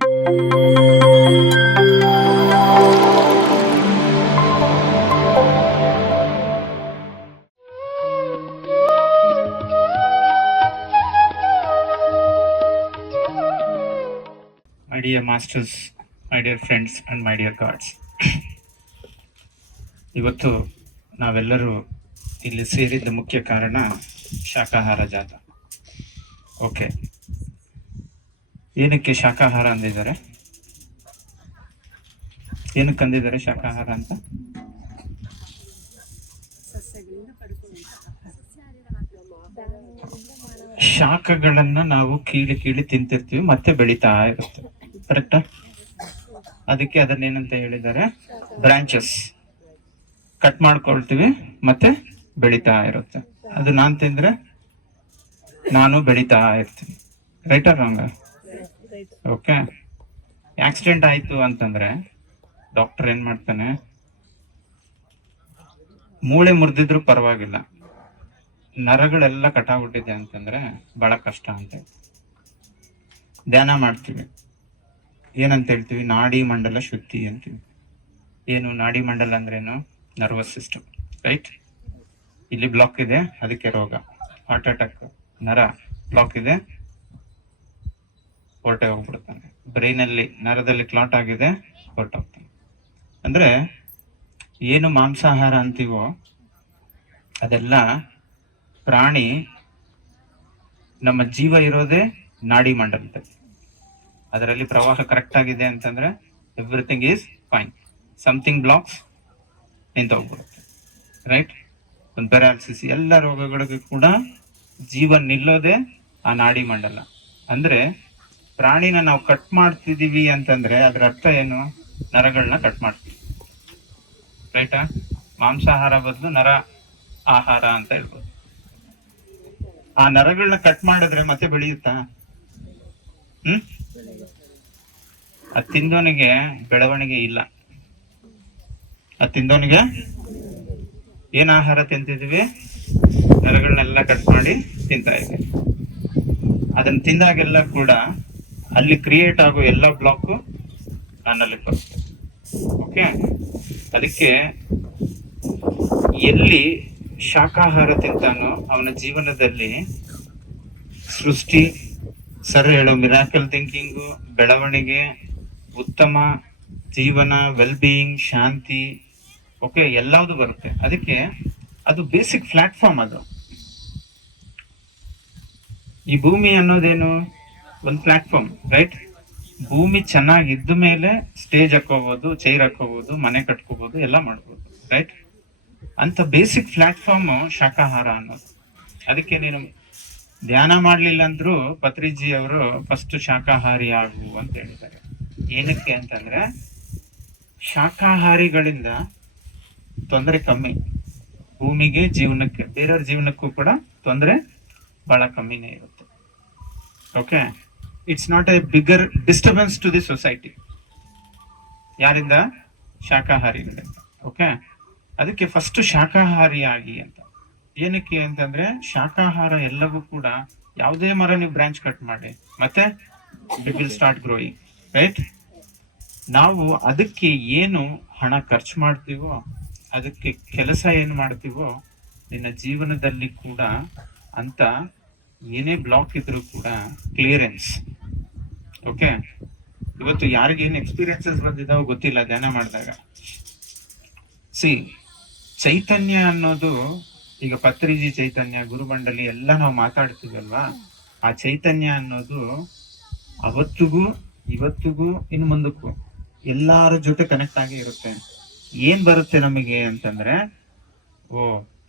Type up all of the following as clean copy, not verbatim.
My dear masters, my dear friends and my dear gods, ಇವತ್ತು ನಾವೆಲ್ಲರೂ ಇಲ್ಲಿ ಸೇರಿದ್ದ ಮುಖ್ಯ ಕಾರಣ ಶಾಕಾಹಾರ ಜಾತ. ಓಕೆ, ಏನಕ್ಕೆ ಶಾಕಾಹಾರ ಅಂದಿದ್ದಾರೆ? ಏನಕ್ಕೆ ಅಂದಿದ್ದಾರೆ ಶಾಕಾಹಾರ ಅಂತ? ಶಾಖಗಳನ್ನ ನಾವು ಕೀಳಿ ಕೀಳಿ ತಿಂತಿರ್ತೀವಿ, ಮತ್ತೆ ಬೆಳೀತಾ ಇರುತ್ತೆ. ಕರೆಕ್ಟಾ? ಅದಕ್ಕೆ ಅದನ್ನೇನಂತ ಹೇಳಿದ್ದಾರೆ? ಬ್ರಾಂಚಸ್. ಕಟ್ ಮಾಡ್ಕೊಳ್ತೀವಿ, ಮತ್ತೆ ಬೆಳೀತಾ ಇರುತ್ತೆ. ಅದು ನಾನು ತಿಂದ್ರೆ ನಾನು ಬೆಳೀತಾ ಇರ್ತೀನಿ. ರೈಟಾ ರಾಂಗ? ಓಕೆ. ಆಕ್ಸಿಡೆಂಟ್ ಆಯ್ತು ಅಂತಂದ್ರೆ ಡಾಕ್ಟರ್ ಏನ್ ಮಾಡ್ತಾನೆ? ಮೂಳೆ ಮುರಿದಿದ್ರು ಪರವಾಗಿಲ್ಲ, ನರಗಳೆಲ್ಲ ಕಟಾಗ್ಬಿಟ್ಟಿದೆ ಅಂತಂದ್ರೆ ಬಹಳ ಕಷ್ಟ ಅಂತ. ಧ್ಯಾನ ಮಾಡ್ತೀವಿ, ಏನಂತ ಹೇಳ್ತೀವಿ? ನಾಡಿ ಮಂಡಲ ಶುದ್ಧಿ ಅಂತೀವಿ. ಏನು ನಾಡಿ ಮಂಡಲ ಅಂದ್ರೇನು? Nervous system, right? ಇಲ್ಲಿ ಬ್ಲಾಕ್ ಇದೆ, ಅದಕ್ಕೆ ರೋಗ. ಹಾರ್ಟ್ ಅಟ್ಯಾಕ್, ನರ ಬ್ಲಾಕ್ ಇದೆ, ಹೊರಟೆ ಹೋಗ್ಬಿಡ್ತಾನೆ. ಬ್ರೈನಲ್ಲಿ ನರದಲ್ಲಿ ಕ್ಲಾಟ್ ಆಗಿದೆ, ಹೊರಟೋಗ್ತಾನೆ. ಅಂದ್ರೆ ಏನು ಮಾಂಸಾಹಾರ ಅಂತೀವೋ ಅದೆಲ್ಲ ಪ್ರಾಣಿ. ನಮ್ಮ ಜೀವ ಇರೋದೇ ನಾಡಿ ಮಂಡಲದಲ್ಲಿ. ಅದರಲ್ಲಿ ಪ್ರವಾಹ ಕರೆಕ್ಟ್ ಆಗಿದೆ ಅಂತಂದ್ರೆ everything is fine. Something blocks ನಿಂತೋಗ್ಬಿಡುತ್ತೆ, ರೈಟ್? ಒಂದು ಪ್ಯಾರಾಲಿಸಿಸ್, ಎಲ್ಲ ರೋಗಗಳಿಗೂ ಕೂಡ ಜೀವ ನಿಲ್ಲೋದೇ ಆ ನಾಡಿ ಮಂಡಲ. ಅಂದ್ರೆ ಪ್ರಾಣಿನ ನಾವು ಕಟ್ ಮಾಡ್ತಿದೀವಿ ಅಂತಂದ್ರೆ ಅದರ ಅರ್ಥ ಏನು? ನರಗಳನ್ನ ಕಟ್ ಮಾಡ್ತೀವಿ, ರೈಟಾ? ಮಾಂಸಾಹಾರ ಬದಲು ನರ ಆಹಾರ ಅಂತ ಹೇಳ್ಬೋದು. ಆ ನರಗಳನ್ನ ಕಟ್ ಮಾಡಿದ್ರೆ ಮತ್ತೆ ಬೆಳೆಯುತ್ತಾ? ಅದ್ ತಿಂದವನಿಗೆ ಬೆಳವಣಿಗೆ ಇಲ್ಲ. ಅದ್ ತಿಂದವನಿಗೆ ಏನ್ ಆಹಾರ ತಿಂತಿದೀವಿ? ನರಗಳನ್ನೆಲ್ಲ ಕಟ್ ಮಾಡಿ ತಿಂತಾ ಇದ್ದೀವಿ. ಅದನ್ನ ತಿಂದಾಗೆಲ್ಲ ಕೂಡ ಅಲ್ಲಿ ಕ್ರಿಯೇಟ್ ಆಗೋ ಎಲ್ಲ ಬ್ಲಾಕ್ ನನ್ನಲ್ಲಿ ಬರುತ್ತೆ. ಓಕೆ, ಅದಕ್ಕೆ ಎಲ್ಲಿ ಶಾಕಾಹಾರ ತಿಂತಾನೋ ಅವನ ಜೀವನದಲ್ಲಿ ಸೃಷ್ಟಿ, ಸರ್ ಹೇಳೋ ಮಿರಾಕಲ್ ಥಿಂಕಿಂಗು, ಬೆಳವಣಿಗೆ, ಉತ್ತಮ ಜೀವನ, ವೆಲ್ ಬೀಯಿಂಗ್, ಶಾಂತಿ, ಓಕೆ, ಎಲ್ಲವುದು ಬರುತ್ತೆ. ಅದಕ್ಕೆ ಅದು ಬೇಸಿಕ್ ಪ್ಲಾಟ್ಫಾರ್ಮ್. ಅದು ಈ ಭೂಮಿ ಅನ್ನೋದೇನು? ಒಂದು ಪ್ಲಾಟ್ಫಾರ್ಮ್, ರೈಟ್? ಭೂಮಿ ಚೆನ್ನಾಗಿದ್ದ ಮೇಲೆ ಸ್ಟೇಜ್ ಹಾಕೋಬಹುದು, ಚೈರ್ ಹಾಕೋಬಹುದು, ಮನೆ ಕಟ್ಕೋಬಹುದು, ಎಲ್ಲ ಮಾಡ್ಬೋದು, ರೈಟ್? ಅಂತ ಬೇಸಿಕ್ ಪ್ಲಾಟ್ಫಾರ್ಮ್ ಶಾಕಾಹಾರ ಅನ್ನೋದು. ಅದಕ್ಕೆ ನೀನು ಧ್ಯಾನ ಮಾಡ್ಲಿಲ್ಲ ಅಂದ್ರೂ ಪತ್ರಿಜಿ ಅವರು ಫಸ್ಟ್ ಶಾಕಾಹಾರಿ ಆಗು ಅಂತ ಹೇಳಿದ್ದಾರೆ. ಏನಕ್ಕೆ ಅಂತಂದ್ರೆ ಶಾಕಾಹಾರಿಗಳಿಂದ ತೊಂದರೆ ಕಮ್ಮಿ. ಭೂಮಿಗೆ, ಜೀವನಕ್ಕೆ, ಬೇರೆಯವ್ರ ಜೀವನಕ್ಕೂ ಕೂಡ ತೊಂದರೆ ಬಹಳ ಕಮ್ಮಿನೇ ಇರುತ್ತೆ. Okay, it's not a bigger disturbance to the society. ಯಾರಿಂದ? ಶಾಕಾಹಾರಿಗಳಿಂದ. ಓಕೆ, ಅದಕ್ಕೆ ಫಸ್ಟ್ ಶಾಕಾಹಾರಿ ಆಗಿ ಅಂತ. ಏನಕ್ಕೆ ಅಂತಂದ್ರೆ ಶಾಕಾಹಾರ ಎಲ್ಲವೂ ಕೂಡ, ಯಾವುದೇ ಮರ ನೀವು ಬ್ರಾಂಚ್ ಕಟ್ ಮಾಡಿ ಮತ್ತೆ it will start growing, right? ನಾವು ಅದಕ್ಕೆ ಏನು ಹಣ ಖರ್ಚು ಮಾಡ್ತೀವೋ, ಅದಕ್ಕೆ ಕೆಲಸ ಏನು ಮಾಡ್ತೀವೋ, ನಿನ್ನ ಜೀವನದಲ್ಲಿ ಕೂಡ ಅಂತ ಏನೇ ಬ್ಲಾಕ್ ಇದ್ರೂ ಕೂಡ ಕ್ಲಿಯರೆನ್ಸ್. ಓಕೆ, ಇವತ್ತು ಯಾರಿಗೇನು ಎಕ್ಸ್ಪೀರಿಯನ್ಸಸ್ ಬಂದಿದ್ದಾವೋ ಗೊತ್ತಿಲ್ಲ ಧ್ಯಾನ ಮಾಡಿದಾಗ. ಚೈತನ್ಯ ಅನ್ನೋದು, ಈಗ ಪತ್ರಿಜಿ ಚೈತನ್ಯ, ಗುರುಮಂಡಲಿ ಎಲ್ಲ ನಾವು ಮಾತಾಡ್ತೀವಲ್ವಾ, ಆ ಚೈತನ್ಯ ಅನ್ನೋದು ಅವತ್ತಿಗೂ ಇವತ್ತಿಗೂ ಇನ್ನು ಮುಂದಕ್ಕೂ ಎಲ್ಲಾರ ಜೊತೆ ಕನೆಕ್ಟ್ ಆಗಿ ಇರುತ್ತೆ. ಏನ್ ಬರುತ್ತೆ ನಮಗೆ ಅಂತಂದ್ರೆ, ಓ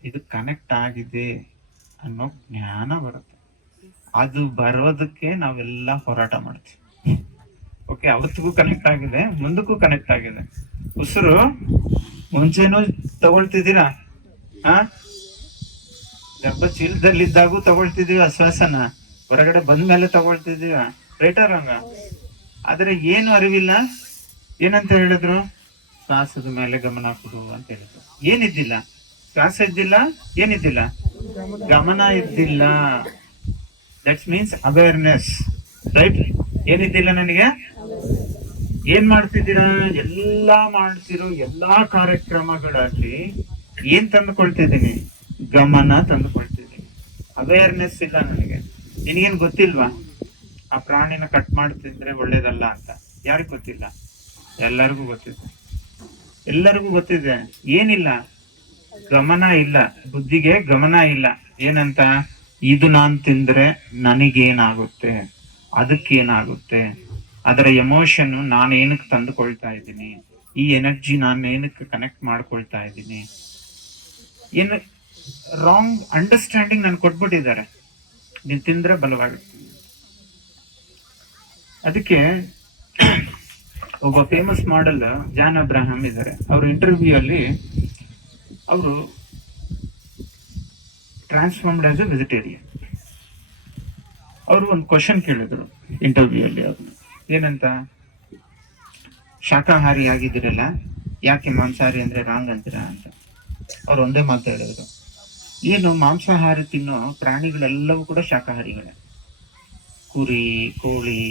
ಇದು ಕನೆಕ್ಟ್ ಆಗಿದೆ ಅನ್ನೋ ಜ್ಞಾನ ಬರುತ್ತೆ. ಅದು ಬರೋದಕ್ಕೆ ನಾವೆಲ್ಲ ಹೋರಾಟ ಮಾಡ್ತೀವಿ. ಓಕೆ, ಅವತ್ತಿಗೂ ಕನೆಕ್ಟ್ ಆಗಿದೆ, ಮುಂದಕ್ಕೂ ಕನೆಕ್ಟ್ ಆಗಿದೆ. ಉಸಿರು ಮುಂಚೆನೂ ತಗೊಳ್ತಿದ್ದೀರಾ, ಗರ್ಭ ಚೀಲದಲ್ಲಿದ್ದಾಗೂ ತಗೊಳ್ತಿದೀವಿ, ಶ್ವಾಸನ ಹೊರಗಡೆ ಬಂದ್ಮೇಲೆ ತಗೊಳ್ತಿದೀವ, ರೈಟಾ ರಾಂಗ? ಆದ್ರೆ ಏನು ಅರಿವಿಲ್ಲ. ಏನಂತ ಹೇಳಿದ್ರು? ಶ್ವಾಸದ ಮೇಲೆ ಗಮನ ಕೊಡು ಅಂತ ಹೇಳಿದ್ರು. ಏನಿದ್ದಿಲ್ಲ, ಶ್ವಾಸ ಇದ್ದಿಲ್ಲ, ಏನಿದ್ದಿಲ್ಲ, ಗಮನ ಇದ್ದಿಲ್ಲ. That's means awareness, right? ಏನಿದ್ದಿಲ್ಲ ನನಗೆ? ಏನ್ ಮಾಡ್ತಿದ್ದೀರಾ? ಎಲ್ಲಾ ಮಾಡ್ತಿರೋ ಎಲ್ಲಾ ಕಾರ್ಯಕ್ರಮಗಳಲ್ಲಿ ಏನ್ ತಂದುಕೊಳ್ತಿದ್ದೀನಿ? ಗಮನ ತಂದುಕೊಳ್ತಿದ್ದೀನಿ. ಅವೇರ್ನೆಸ್ ಇಲ್ಲ ನನಗೆ. ನಿನಗೇನ್ ಗೊತ್ತಿಲ್ವಾ ಆ ಪ್ರಾಣಿನ ಕಟ್ ಮಾಡ್ತಿದ್ರೆ ಒಳ್ಳೇದಲ್ಲ ಅಂತ? ಯಾರಿಗ್ ಗೊತ್ತಿಲ್ಲ? ಎಲ್ಲರಿಗೂ ಗೊತ್ತಿದೆ. ಎಲ್ಲರಿಗೂ ಗೊತ್ತಿದೆ. ಏನಿಲ್ಲ, ಗಮನ ಇಲ್ಲ. ಬುದ್ಧಿಗೆ ಗಮನ ಇಲ್ಲ. ಏನಂತ? ಇದು ನಾನ್ ತಿಂದ್ರೆ ನನಗೇನಾಗುತ್ತೆ, ಅದಕ್ಕೇನಾಗುತ್ತೆ, ಅದರ ಎಮೋಷನ್ ನಾನು ಏನಕ್ಕೆ ತಂದುಕೊಳ್ತಾ ಇದ್ದೀನಿ, ಈ ಎನರ್ಜಿ ನಾನು ಏನಕ್ಕೆ ಕನೆಕ್ಟ್ ಮಾಡ್ಕೊಳ್ತಾ ಇದ್ದೀನಿ, ಏನು ರಾಂಗ್ ಅಂಡರ್ಸ್ಟ್ಯಾಂಡಿಂಗ್ ನನ್ ಕೊಟ್ಬಿಟ್ಟಿದ್ದಾರೆ. ನೀನ್ ತಿಂದ್ರೆ ಬಲವಾಗುತ್ತೆ. ಅದಕ್ಕೆ ಒಬ್ಬ ಫೇಮಸ್ ಮಾಡೆಲ್ ಜಾನ್ ಅಬ್ರಹಾಂ ಇದ್ದಾರೆ. ಅವ್ರ ಇಂಟರ್ವ್ಯೂ ಅಲ್ಲಿ ಅವರು ಟ್ರಾನ್ಸ್ಫಾರ್ಮ್ಡ್ ಆಸ್ ಎ ವೆಜಿಟೇರಿಯನ್. ಅವರು ಒಂದು ಕ್ವಶನ್ ಕೇಳಿದ್ರು ಇಂಟರ್ವ್ಯೂ ಅಲ್ಲಿ. ಅವ್ರು ಏನಂತ? ಶಾಕಾಹಾರಿ ಆಗಿದ್ದೀರಲ್ಲ, ಯಾಕೆ ಮಾಂಸಾಹಾರಿ ಅಂದ್ರೆ ರಾಂಗ್ ಅಂತೀರಾ ಅಂತ. ಅವ್ರು ಒಂದೇ ಮಾತು ಹೇಳಿದ್ರು, ಏನು ಮಾಂಸಾಹಾರಿ ತಿನ್ನೋ ಪ್ರಾಣಿಗಳೆಲ್ಲವೂ ಕೂಡ ಶಾಕಾಹಾರಿಗಳೇ. ಕುರಿ, ಕೋಳಿ,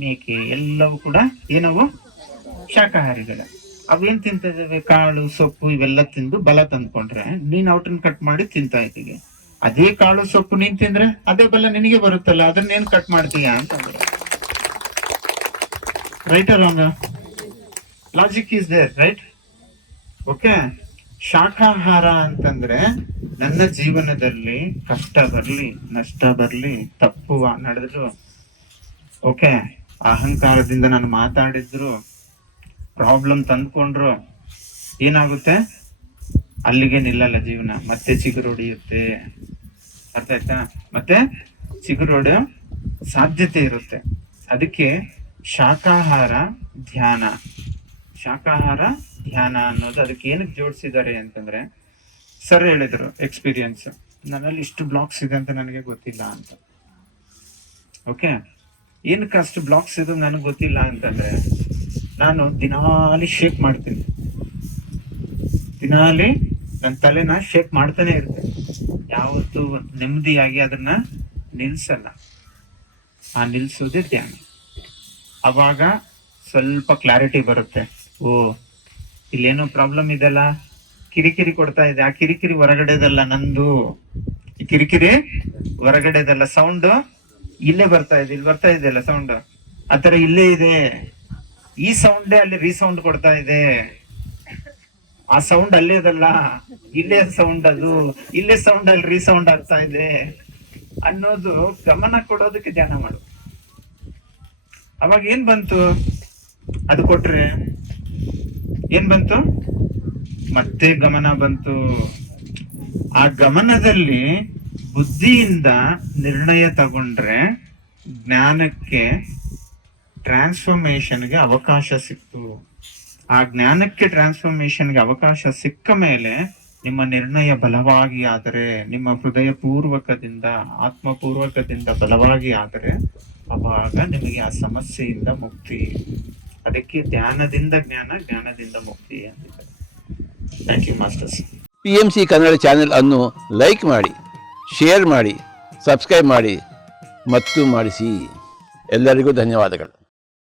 ಮೇಕೆ ಎಲ್ಲವೂ ಕೂಡ ಏನವು? ಶಾಕಾಹಾರಿಗಳೇ. ಅವೇನ್ ತಿಂತಿದ್ದೇವೆ? ಕಾಳು, ಸೊಪ್ಪು ಇವೆಲ್ಲ ತಿಂದು ಬಲ ತಂದ್ಕೊಂಡ್ರೆ ನೀನ್ ಔಟನ್ ಕಟ್ ಮಾಡಿ ತಿಂತಾ ಇದ್ದೀವಿ. ಅದೇ ಕಾಳು ಸೊಪ್ಪು ನೀನ್ ತಿಂದ್ರೆ ಅದೇ ಬಲ ನಿನಗೆ ಬರುತ್ತಲ್ಲ, ಅದನ್ನೇನ್ ಕಟ್ ಮಾಡ್ತೀಯಾ ಅಂತ. Right or wrong? Logic is there, right? Okay. ಶಾಕಾಹಾರ ಅಂತಂದ್ರೆ ನನ್ನ ಜೀವನದಲ್ಲಿ ಕಷ್ಟ ಬರ್ಲಿ, ನಷ್ಟ ಬರ್ಲಿ, ತಪ್ಪು ನಡೆದ್ರು, ಓಕೆ, ಅಹಂಕಾರದಿಂದ ನಾನು ಮಾತಾಡಿದ್ರು, ಪ್ರಾಬ್ಲಮ್ ತಂದ್ಕೊಂಡ್ರು, ಏನಾಗುತ್ತೆ? ಅಲ್ಲಿಗೆ ನಿಲ್ಲಲ್ಲ ಜೀವನ. ಮತ್ತೆ ಚಿಗುರೊಡೆಯುತ್ತೆ. ಅರ್ಥ ಆಯ್ತಾ? ಮತ್ತೆ ಚಿಗುರೊಡೆಯೋ ಸಾಧ್ಯತೆ ಇರುತ್ತೆ. ಅದಕ್ಕೆ ಶಾಕಾಹಾರ ಧ್ಯಾನ, ಶಾಕಾಹಾರ ಧ್ಯಾನ ಅನ್ನೋದು ಅದಕ್ಕೆ ಏನಕ್ಕೆ ಜೋಡಿಸಿದ್ದಾರೆ ಅಂತಂದ್ರೆ, ಸರ್ ಹೇಳಿದ್ರು ಎಕ್ಸ್ಪೀರಿಯನ್ಸ್, ನನ್ನಲ್ಲಿ ಇಷ್ಟು ಬ್ಲಾಕ್ಸ್ ಇದೆ ಅಂತ ನನಗೆ ಗೊತ್ತಿಲ್ಲ ಅಂತ. ಓಕೆ, ಏನಕ್ಕೆ ಅಷ್ಟು ಬ್ಲಾಕ್ಸ್ ಇದೆ ನನಗೆ ಗೊತ್ತಿಲ್ಲ ಅಂತಂದ್ರೆ, ನಾನು ದಿನಾಲಿ ಶೇಕ್ ಮಾಡ್ತೀನಿ. ದಿನಾಲಿ ನನ್ನ ತಲೆನ ಶೇಕ್ ಮಾಡ್ತಾನೆ ಇರ್ತೇನೆ. ಯಾವತ್ತು ನೆಮ್ಮದಿಯಾಗಿ ಅದನ್ನ ನಿಲ್ಸಲ್ಲ. ಆ ನಿಲ್ಸೋದೇ ಧ್ಯಾನ. ಅವಾಗ ಸ್ವಲ್ಪ ಕ್ಲಾರಿಟಿ ಬರುತ್ತೆ. ಓ, ಇಲ್ಲೇನೋ ಪ್ರಾಬ್ಲಮ್ ಇದೆಲ್ಲ, ಕಿರಿಕಿರಿ ಕೊಡ್ತಾ ಇದೆ. ಆ ಕಿರಿಕಿರಿ ಹೊರಗಡೆದಲ್ಲ ನಂದು, ಈ ಕಿರಿಕಿರಿ ಹೊರಗಡೆದಲ್ಲ. ಸೌಂಡ್ ಇಲ್ಲೇ ಬರ್ತಾ ಇದೆ, ಇಲ್ಲಿ ಬರ್ತಾ ಇದೆಯಲ್ಲ ಸೌಂಡ್, ಆತರ ಇಲ್ಲೇ ಇದೆ. ಈ ಸೌಂಡೇ ಅಲ್ಲಿ ರೀಸೌಂಡ್ ಕೊಡ್ತಾ ಇದೆ. ಆ ಸೌಂಡ್ ಅಲ್ಲೇದಲ್ಲ, ಇಲ್ಲೇ ಸೌಂಡ್, ಅದು ಇಲ್ಲೇ ಸೌಂಡ್ ಅಲ್ಲಿ ರೀಸೌಂಡ್ ಆಗ್ತಾ ಇದೆ ಅನ್ನೋದು ಗಮನ ಕೊಡೋದಕ್ಕೆ ಧ್ಯಾನ ಮಾಡು. ಅವಾಗ ಏನ್ ಬಂತು? ಅದು ಕೊಟ್ರೆ ಏನ್ ಬಂತು? ಮತ್ತೆ ಗಮನ ಬಂತು. ಆ ಗಮನದಲ್ಲಿ ಬುದ್ಧಿಯಿಂದ ನಿರ್ಣಯ ತಗೊಂಡ್ರೆ ಜ್ಞಾನಕ್ಕೆ, ಟ್ರಾನ್ಸ್ಫಾರ್ಮೇಶನ್ಗೆ ಅವಕಾಶ ಸಿಕ್ತು. ಆ ಜ್ಞಾನಕ್ಕೆ, ಟ್ರಾನ್ಸ್ಫಾರ್ಮೇಶನ್ಗೆ ಅವಕಾಶ ಸಿಕ್ಕ ಮೇಲೆ ನಿಮ್ಮ ನಿರ್ಣಯ ಬಲವಾಗಿ ಆದರೆ, ನಿಮ್ಮ ಹೃದಯ ಪೂರ್ವಕದಿಂದ, ಆತ್ಮಪೂರ್ವಕದಿಂದ ಬಲವಾಗಿ ಆದರೆ, ಅವಾಗ ನಿಮಗೆ ಆ ಸಮಸ್ಯೆಯಿಂದ ಮುಕ್ತಿ. ಅದಕ್ಕೆ ಧ್ಯಾನದಿಂದ ಜ್ಞಾನ, ಜ್ಞಾನದಿಂದ ಮುಕ್ತಿ ಅಂತಿದ್ದಾರೆ. Thank you masters. PMC Kannada channel ಅನ್ನು ಲೈಕ್ ಮಾಡಿ, ಶೇರ್ ಮಾಡಿ, ಸಬ್ಸ್ಕ್ರೈಬ್ ಮಾಡಿ ಮತ್ತು ಮಾಡಿಸಿ. ಎಲ್ಲರಿಗೂ ಧನ್ಯವಾದಗಳು.